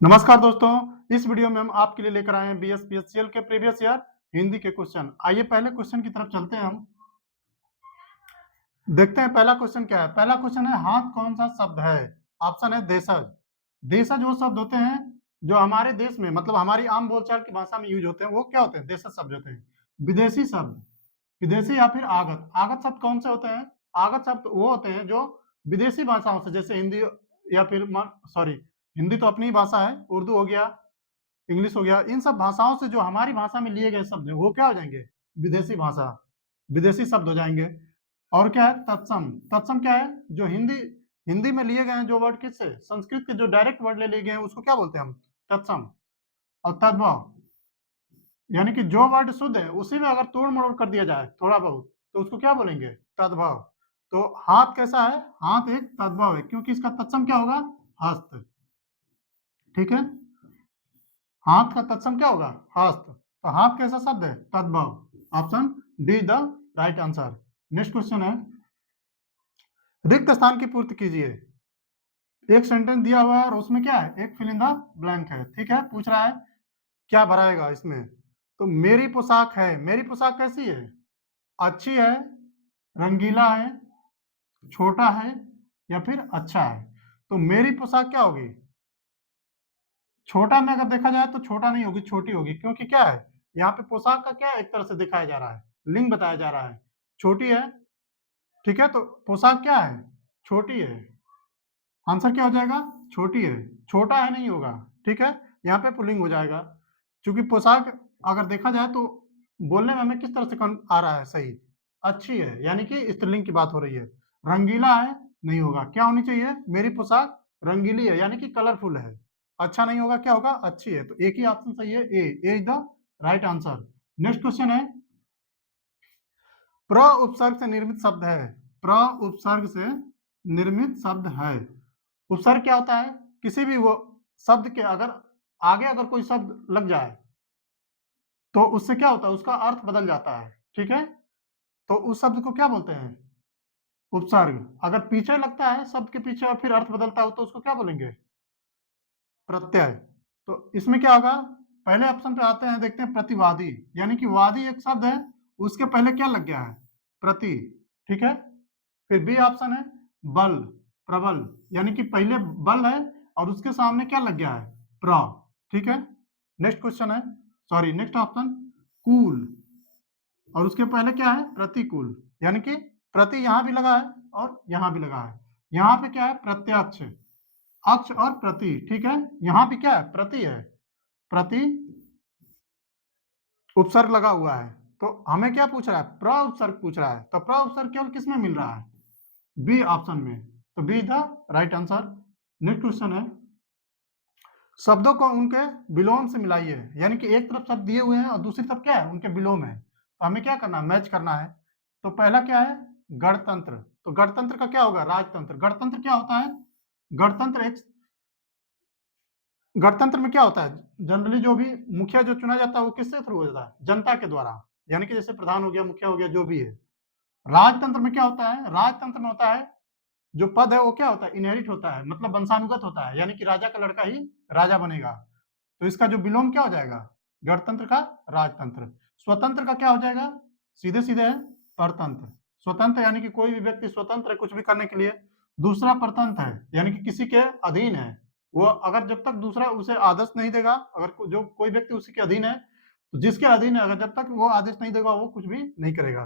नमस्कार दोस्तों, इस वीडियो में हम आपके लिए लेकर आए हैं बीएसपीएससीएल के प्रीवियस ईयर हिंदी के क्वेश्चन। आइए पहले क्वेश्चन की तरफ चलते हैं। हम देखते हैं पहला क्वेश्चन क्या है। पहला क्वेश्चन है, हाथ कौन सा शब्द है? ऑप्शन है देशज। देशज वो शब्द होते हैं जो हमारे देश में मतलब हमारी आम बोलचाल की भाषा में यूज होते हैं। वो क्या होते हैं? देशज शब्द होते हैं। विदेशी शब्द, विदेशी या फिर आगत। आगत शब्द कौन से होते हैं? आगत शब्द वो होते हैं जो विदेशी भाषाओं से, जैसे हिंदी या फिर सॉरी, हिंदी तो अपनी ही भाषा है, उर्दू हो गया, इंग्लिश हो गया, इन सब भाषाओं से जो हमारी भाषा में लिए गए शब्द हैं वो क्या हो जाएंगे? विदेशी भाषा, विदेशी शब्द हो जाएंगे। और क्या है? तत्सम। तत्सम क्या है? जो हिंदी हिंदी में लिए गए हैं जो वर्ड, किससे? संस्कृत के जो डायरेक्ट वर्ड ले लिए गए हैं उसको क्या बोलते हैं हम? तत्सम। और तद्भव, यानी कि जो वर्ड शुद्ध है उसी में अगर तोड़ मरोड़ कर दिया जाए थोड़ा बहुत तो उसको क्या बोलेंगे? तद्भव। तो हाथ कैसा है? हाथ एक तद्भव है, क्योंकि इसका तत्सम क्या होगा? हस्त। ठीक है, हाथ का तत्सम क्या होगा? हस्त। तो हाथ कैसा शब्द है? तद्भव। Option D the right answer. Next question है, रिक्त स्थान की पूर्ति कीजिए। एक सेंटेंस दिया हुआ है और उसमें क्या है? एक फिल इन द ब्लैंक है। ठीक है, पूछ रहा है क्या भराएगा इसमें। तो मेरी पोशाक है, मेरी पोशाक कैसी है? अच्छी है, रंगीला है, छोटा है या फिर अच्छा है? तो मेरी पोशाक क्या होगी? छोटा में अगर देखा जाए तो छोटा नहीं होगी, छोटी होगी, क्योंकि क्या है यहाँ पे पोशाक का क्या एक तरह से दिखाया जा रहा है, लिंग बताया जा रहा है, छोटी है। ठीक है, तो पोशाक क्या है? छोटी है। आंसर क्या हो जाएगा? छोटी है। छोटा है नहीं होगा। ठीक है, यहाँ पे पुल्लिंग हो जाएगा, क्योंकि पोशाक अगर देखा जाए तो बोलने में हमें किस तरह से आ रहा है सही? अच्छी है, यानी कि स्त्रीलिंग की बात हो रही है। रंगीला है नहीं होगा, क्या होनी चाहिए? मेरी पोशाक रंगीली है, यानी कि कलरफुल है। अच्छा नहीं होगा, क्या होगा? अच्छी है। तो एक ही ऑप्शन सही है, A is the right answer. Next question है, प्र उपसर्ग से निर्मित शब्द है। प्र उपसर्ग से निर्मित शब्द है। उपसर्ग क्या होता है? किसी भी वो शब्द के अगर आगे अगर कोई शब्द लग जाए तो उससे क्या होता है? उसका अर्थ बदल जाता है। ठीक है, तो उस शब्द को क्या बोलते हैं? उपसर्ग। अगर पीछे लगता है शब्द के पीछे और फिर अर्थ बदलता हो तो उसको क्या बोलेंगे? प्रत्यय। तो इसमें क्या होगा? पहले ऑप्शन पे आते हैं, देखते हैं प्रतिवादी, यानी कि वादी एक शब्द है, उसके पहले क्या लग गया है? प्रति। ठीक है, फिर बी ऑप्शन है बल, प्रबल, यानी कि पहले बल है और उसके सामने क्या लग गया है? प्र। ठीक है, नेक्स्ट क्वेश्चन है, सॉरी नेक्स्ट ऑप्शन कूल, और उसके पहले क्या है? प्रतिकूल, यानी कि प्रति यहां भी लगा है और यहां भी लगा है। यहां पे क्या है? प्रत्यक्ष, अक्ष और प्रति। ठीक है, यहां भी क्या है? प्रति है, प्रति उपसर्ग लगा हुआ है। तो हमें क्या पूछ रहा है? प्र उपसर्ग पूछ रहा है। तो प्र उपसर्ग केवल किस में मिल रहा है? बी ऑप्शन में। तो B the right answer. Next question है, शब्दों को उनके विलोम से मिलाइए, यानी कि एक तरफ शब्द दिए हुए हैं और दूसरी तरफ क्या है? उनके विलोम है। तो हमें क्या करना है? मैच करना है। तो पहला क्या है? गणतंत्र। तो गणतंत्र का क्या होगा? राजतंत्र। गणतंत्र क्या होता है? गणतंत्र एक, गणतंत्र में क्या होता है? जनरली जो भी मुखिया जो चुना जाता है वो किसके थ्रू होता है? जनता के द्वारा, यानी कि जैसे प्रधान हो गया, मुखिया हो गया, जो भी है। राजतंत्र में क्या होता है? राजतंत्र में होता है जो पद है वो क्या होता है? इनहेरिट होता है, मतलब वंशानुगत होता है, यानी कि राजा का लड़का ही राजा बनेगा। तो इसका जो विलोम क्या हो जाएगा? गणतंत्र का राजतंत्र। स्वतंत्र का क्या हो जाएगा? सीधे सीधे है परतंत्र। स्वतंत्र यानी कि कोई भी व्यक्ति स्वतंत्र है कुछ भी करने के लिए। दूसरा परतंत्र है, यानी कि किसी के अधीन है। वो अगर जब तक दूसरा उसे आदेश नहीं देगा, अगर जो कोई व्यक्ति उसी के अधीन है तो जिसके अधीन है अगर जब तक वो आदेश नहीं देगा वो कुछ भी नहीं करेगा।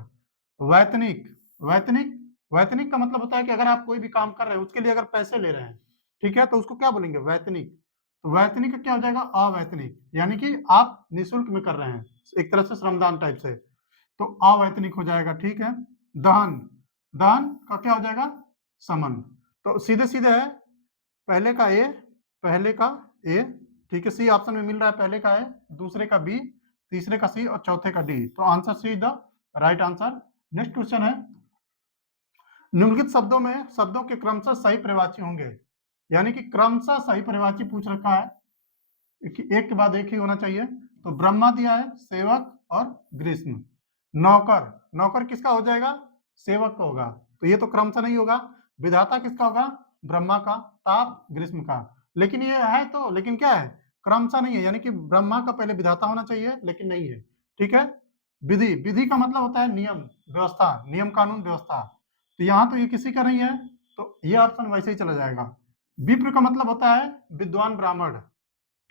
वैतनिक, वैतनिक, वैतनिक का मतलब होता है कि अगर आप कोई भी काम कर रहे हैं उसके लिए अगर पैसे ले रहे हैं, ठीक है, तो उसको क्या बोलेंगे? वैतनिक। तो वैतनिक का क्या हो जाएगा? अवैतनिक, यानी कि आप निःशुल्क में कर रहे हैं, एक तरह से श्रमदान टाइप से, तो अवैतनिक हो जाएगा। ठीक है, दहन, दहन का क्या हो जाएगा? समन। तो सीधे सीधे है, पहले का ए, पहले का ए, ठीक है, सी ऑप्शन में मिल रहा है, पहले का ए, दूसरे का बी, तीसरे का सी और चौथे का डी। तो answer see the right answer. Next question है, निम्नलिखित शब्दों में शब्दों के क्रमशः सही परिवाची होंगे, यानी कि क्रमशः सही परिवाची पूछ रखा है, एक के बाद एक ही होना चाहिए। तो ब्रह्मा दिया है, सेवक और ग्रीष्म। नौकर, नौकर किसका हो जाएगा? सेवक का होगा, तो ये तो क्रमशः नहीं होगा। विधाता किसका होगा? ब्रह्मा का। ताप ग्रीष्म का। लेकिन ये है तो, लेकिन क्या है, क्रमशः नहीं है, यानी कि ब्रह्मा का पहले विधाता होना चाहिए, लेकिन नहीं है। ठीक है। विधि, विधि का मतलब होता है नियम, व्यवस्था, नियम कानून व्यवस्था। तो यहाँ तो ये किसी का नहीं है, तो ये ऑप्शन वैसे ही चला जाएगा। विप्र का मतलब होता है विद्वान ब्राह्मण।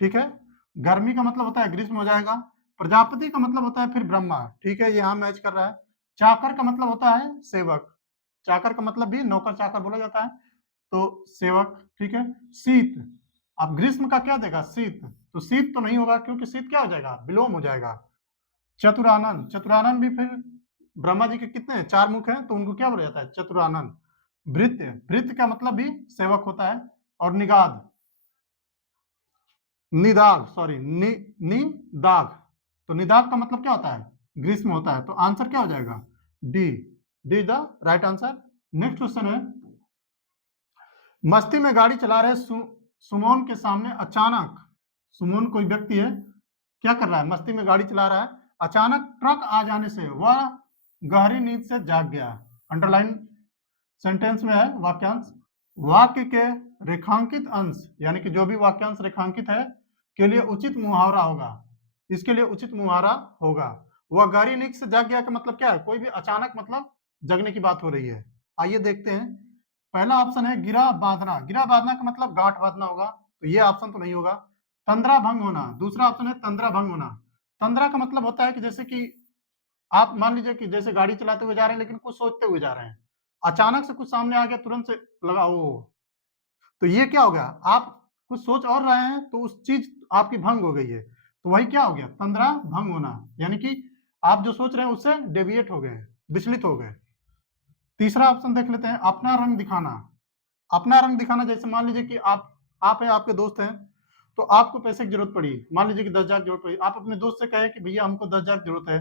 ठीक है। गर्मी का मतलब होता है ग्रीष्म हो जाएगा। प्रजापति का मतलब होता है फिर ब्रह्मा। ठीक है, ये यहाँ मैच कर रहा है। चाकर का मतलब होता है सेवक। चाकर का मतलब भी नौकर चाकर बोला जाता है, तो सेवक। ठीक है। शीत, अब ग्रीष्म का क्या देगा, शीत, तो शीत तो नहीं होगा, क्योंकि शीत क्या हो जाएगा, विलोम हो जाएगा। चतुरानन, चतुरानन भी फिर ब्रह्मा जी के कितने हैं, 4 मुख हैं, तो उनको क्या बोला जाता है, चतुरानन। भृत्य, भृत्य का मतलब भी सेवक होता है। और निगाद, निदाग, सॉरी निदाग, तो निदाग का मतलब क्या होता है, ग्रीष्म होता है। तो आंसर क्या हो जाएगा, D. D the right answer. Next question है, मस्ती में गाड़ी चला रहे सुमोन के सामने अचानक, सुमोन कोई व्यक्ति है, क्या कर रहा है, मस्ती में गाड़ी चला रहा है, अचानक ट्रक आ जाने से वह गहरी नींद से जाग गया। अंडरलाइन सेंटेंस में है वाक्यांश। वाक्य के रेखांकित अंश, यानी कि जो भी वाक्यांश रेखांकित है के लिए उचित मुहावरा होगा, इसके लिए उचित मुहावरा होगा। वह गहरी नींद से जाग गया का मतलब क्या है, कोई भी अचानक मतलब जगने की बात हो रही है। आइए देखते हैं। पहला ऑप्शन है गिरा बांधना, गिरा बांधना का मतलब गांठ बांधना होगा, तो ये ऑप्शन तो नहीं होगा। तंद्रा भंग होना, दूसरा ऑप्शन है तंद्रा भंग होना। तंद्रा का मतलब होता है कि जैसे कि आप मान लीजिए कि जैसे गाड़ी चलाते हुए जा रहे हैं, लेकिन कुछ सोचते हुए जा रहे हैं, अचानक से कुछ सामने आ गया, तुरंत से लगा ओ, तो ये क्या हो गया, आप कुछ सोच और रहे हैं तो उस चीज आपकी भंग हो गई है, तो वही क्या हो गया, तंद्रा भंग होना, यानी कि आप जो सोच रहे हैं उससे डेविएट हो गए, विचलित हो गए। तीसरा ऑप्शन देख लेते हैं, अपना रंग दिखाना। अपना रंग दिखाना, जैसे मान लीजिए कि आप हैं, आपके दोस्त हैं, तो आपको पैसे की जरूरत पड़ी, मान लीजिए कि 10,000 की जरूरत पड़ी, आप अपने दोस्त से कहे कि भैया हमको 10,000 की जरूरत है,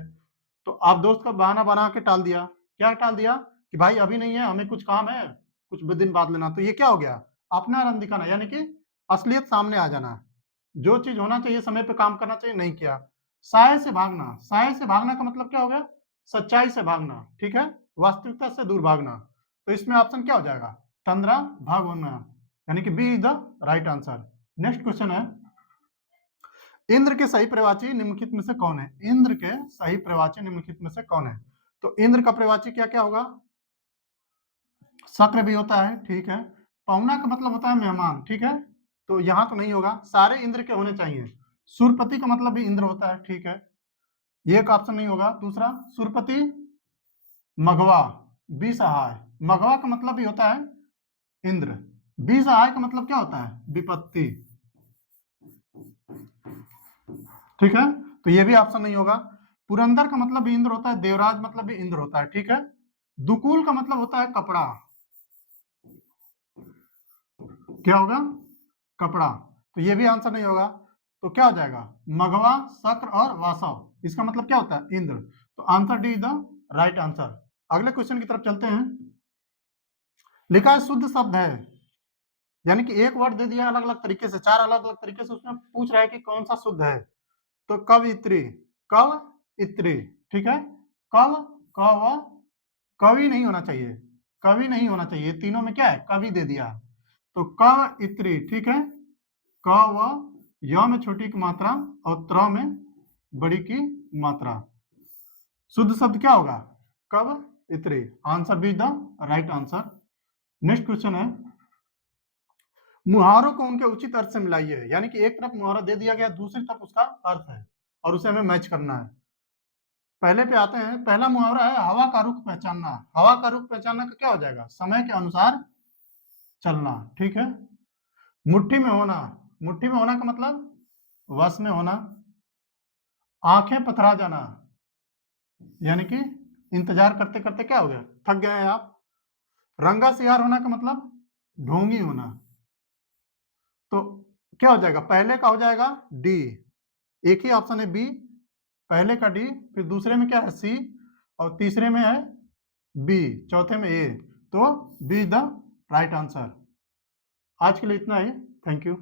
तो आप दोस्त का बहाना बना के टाल दिया। क्या टाल दिया कि भाई अभी नहीं है, हमें कुछ काम है, कुछ दिन बाद लेना। तो ये क्या हो गया, अपना रंग दिखाना, यानी कि असलियत सामने आ जाना। जो चीज होना चाहिए, समय पे काम करना चाहिए, नहीं किया। साय से भागना, साय से भागना का मतलब क्या हो गया, सच्चाई से भागना। ठीक है, वास्तविकता से दूर भागना। तो इसमें ऑप्शन क्या हो जाएगा, तंद्रा भाग होना, यानी कि B is the right answer. Next question है, इंद्र के सही प्रवाची निम्नलिखित में से कौन है, इंद्र के सही प्रवाची निम्नलिखित में से कौन है। तो इंद्र का प्रवाची क्या क्या होगा, शक्र भी होता है। ठीक है। पहुना का मतलब होता है मेहमान। ठीक है, तो यहाँ तो नहीं होगा, सारे इंद्र के होने चाहिए। सुरपति का मतलब भी इंद्र होता है। ठीक है, ये एक ऑप्शन नहीं होगा। दूसरा, सुरपति, मघवा, बी सहाय, मघवा का मतलब भी होता है इंद्र, बी सहाय का मतलब क्या होता है, विपत्ति। ठीक है, तो ये भी ऑप्शन नहीं होगा। पुरंदर का मतलब भी इंद्र होता है, देवराज मतलब भी इंद्र होता है। ठीक है। दुकूल का मतलब होता है कपड़ा, क्या होगा, कपड़ा, तो ये भी आंसर नहीं होगा। तो क्या हो जाएगा, मघवा, शक्र और वासव, इसका मतलब क्या होता है, इंद्र। तो answer D is the right answer. अगले क्वेश्चन की तरफ चलते हैं। लिखा है शुद्ध शब्द है, यानी कि एक वर्ड दे दिया अलग अलग तरीके से, 4 अलग अलग तरीके से, उसमें पूछ रहा है कि कौन सा शुद्ध है। तो कवित्री, कवित्री। ठीक है, कव, कव, कवि नहीं होना चाहिए, कवि नहीं होना चाहिए, तीनों में क्या है, कवि दे दिया, तो कवित्री। ठीक है, क व य में छोटी की मात्रा और त्र में बड़ी की मात्रा, शुद्ध शब्द क्या होगा, कवित्री। Answer B the right answer. Next question है, मुहावरों को उनके उचित अर्थ से मिलाइए, यानी कि एक तरफ मुहावरा दे दिया गया, दूसरी तरफ उसका अर्थ है और उसे हमें मैच करना है। पहले पे आते हैं, पहला मुहावरा है हवा का रुख पहचानना। हवा का रुख पहचानना का क्या हो जाएगा, समय के अनुसार चलना। ठीक है। मुट्ठी में होना, मुट्ठी में होना का मतलब वश में होना। आंखें पथरा जाना, यानी कि इंतजार करते करते क्या हो गया, थक गए हैं आप। रंगा सियार होना का मतलब ढोंगी होना। तो क्या हो जाएगा, पहले का हो जाएगा डी, एक ही ऑप्शन है बी, पहले का डी, फिर दूसरे में क्या है सी, और तीसरे में है बी, चौथे में ए, तो B is the right answer. आज के लिए इतना ही, थैंक यू।